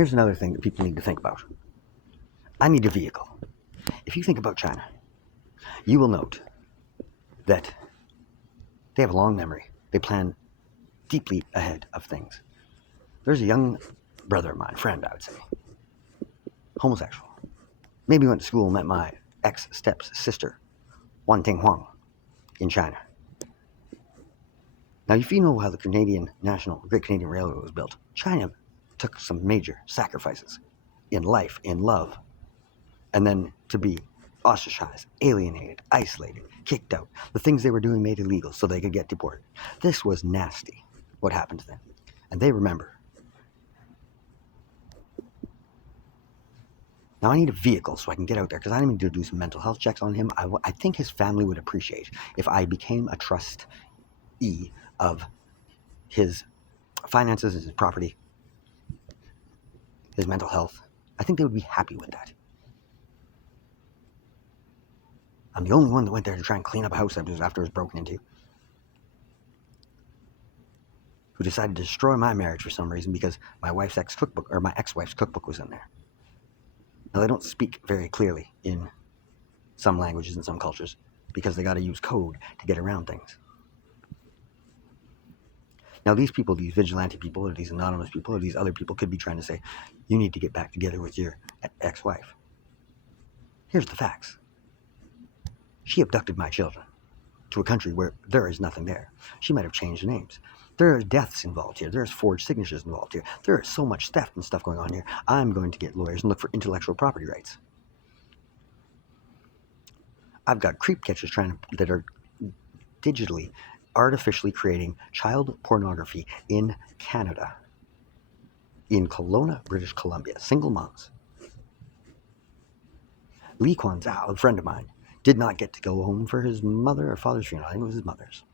here's another thing that people need to think about. I need a vehicle. If you think about China, you will note that they have a long memory. They plan deeply ahead of things. There's a young brother of mine, friend, I would say, homosexual. Maybe went to school and met my ex-step's sister, Wan Ting Huang, in China. Now, if you know how the Great Canadian Railroad was built, China took some major sacrifices in life, in love, and then to be ostracized, alienated, isolated, kicked out. The things they were doing made illegal so they could get deported. This was nasty, what happened to them. And they remember. Now I need a vehicle so I can get out there because I need to do some mental health checks on him. I think his family would appreciate if I became a trustee of his finances, his property, his mental health. I think they would be happy with that. I'm the only one that went there to try and clean up a house after it was broken into. Who decided to destroy my marriage for some reason because my ex-wife's cookbook was in there. Now, they don't speak very clearly in some languages and some cultures because they got to use code to get around things. Now, these people, these vigilante people, or these anonymous people, or these other people could be trying to say, you need to get back together with your ex-wife. Here's the facts. She abducted my children to a country where there is nothing there. She might have changed names. There are deaths involved here. There's forged signatures involved here. There is so much theft and stuff going on here. I'm going to get lawyers and look for intellectual property rights. I've got creep catchers that are digitally, artificially creating child pornography in Canada, in Kelowna, British Columbia, single moms. Lee Kwan Zhao, a friend of mine, did not get to go home for his mother or father's funeral. I think it was his mother's.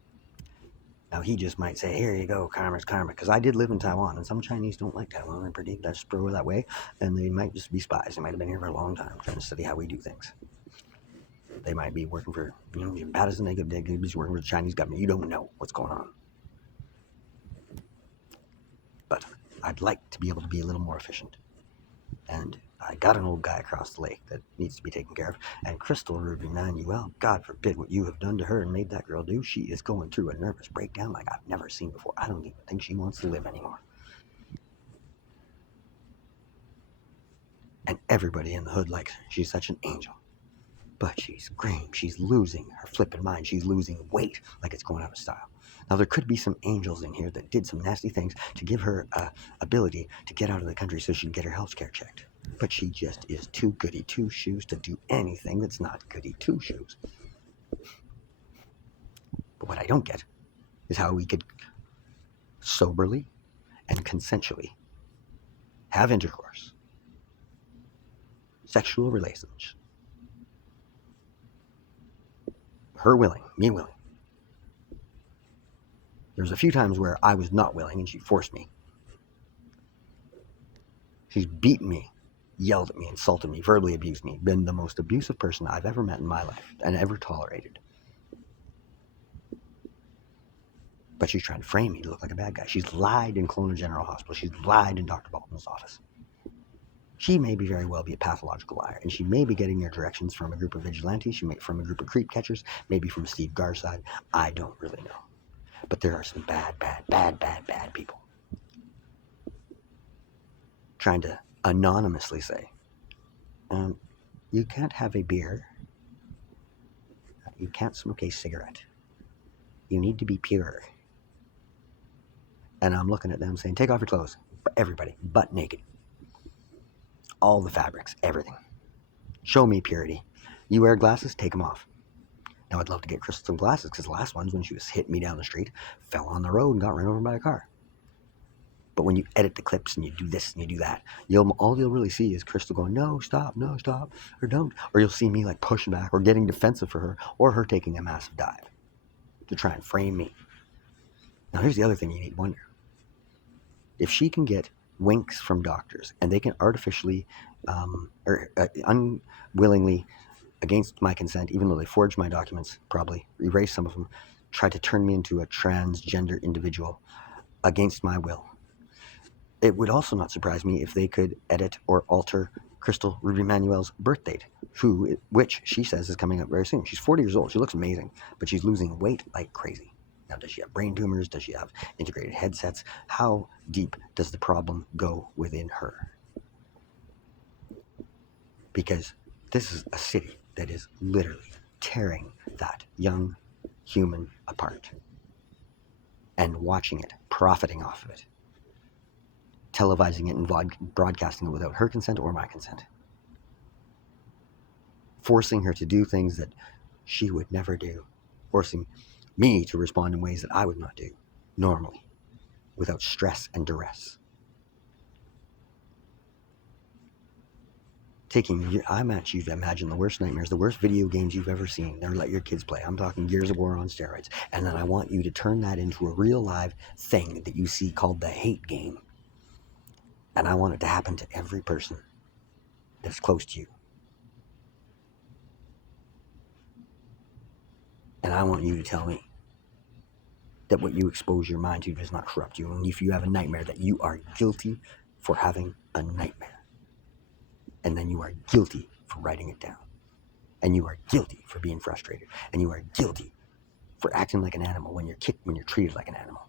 Now, he just might say, here you go, karma's karma. Because I did live in Taiwan, and some Chinese don't like Taiwan. They're pretty desperate that way, and they might just be spies. They might have been here for a long time trying to study how we do things. They might be working for, Jim Patterson. They could be working for the Chinese government. You don't know what's going on. But I'd like to be able to be a little more efficient. And I got an old guy across the lake that needs to be taken care of. And Crystal Ruby Manuel, God forbid what you have done to her and made that girl do. She is going through a nervous breakdown like I've never seen before. I don't even think she wants to live anymore. And everybody in the hood likes her. She's such an angel. But she's green. She's losing her flipping mind. She's losing weight like it's going out of style. Now, there could be some angels in here that did some nasty things to give her ability to get out of the country so she can get her health care checked. But she just is too goody two-shoes to do anything that's not goody two-shoes. But what I don't get is how we could soberly and consensually have intercourse, sexual relations, her willing, me willing. There's a few times where I was not willing and she forced me. She's beaten me, yelled at me, insulted me, verbally abused me, been the most abusive person I've ever met in my life and ever tolerated. But she's trying to frame me to look like a bad guy. She's lied in Kelowna General Hospital. She's lied in Dr. Bolton's office. She may be very well be a pathological liar, and she may be getting their directions from a group of vigilantes, she may from a group of creep catchers, maybe from Steve Garside. I don't really know. But there are some bad people trying to anonymously say, you can't have a beer, you can't smoke a cigarette, you need to be pure. And I'm looking at them saying, take off your clothes, everybody, butt naked. All the fabrics, everything. Show me purity. You wear glasses, take them off. Now, I'd love to get Crystal some glasses, because the last ones, when she was hitting me down the street, fell on the road and got run over by a car. But when you edit the clips and you do this and you do that, all you'll really see is Crystal going, no, stop, or don't. Or you'll see me like pushing back or getting defensive for her, or her taking a massive dive to try and frame me. Now, here's the other thing you need to wonder. If she can get winks from doctors and they can artificially unwillingly, against my consent, even though they forged my documents, probably erased some of them, tried to turn me into a transgender individual against my will, It would also not surprise me if they could edit or alter Crystal Ruby Manuel's birth date, which she says is coming up very soon. She's 40 years old. She looks amazing, but she's losing weight like crazy. Now, does she have brain tumors? Does she have integrated headsets? How deep does the problem go within her? Because this is a city that is literally tearing that young human apart and watching it, profiting off of it, televising it and broadcasting it without her consent or my consent, forcing her to do things that she would never do, forcing me to respond in ways that I would not do normally, without stress and duress. I'm at you to imagine the worst nightmares, the worst video games you've ever seen. Never let your kids play. I'm talking Gears of War on steroids. And then I want you to turn that into a real live thing that you see called the hate game. And I want it to happen to every person that's close to you. And I want you to tell me that what you expose your mind to does not corrupt you. And if you have a nightmare, that you are guilty for having a nightmare. And then you are guilty for writing it down. And you are guilty for being frustrated. And you are guilty for acting like an animal when you're treated like an animal.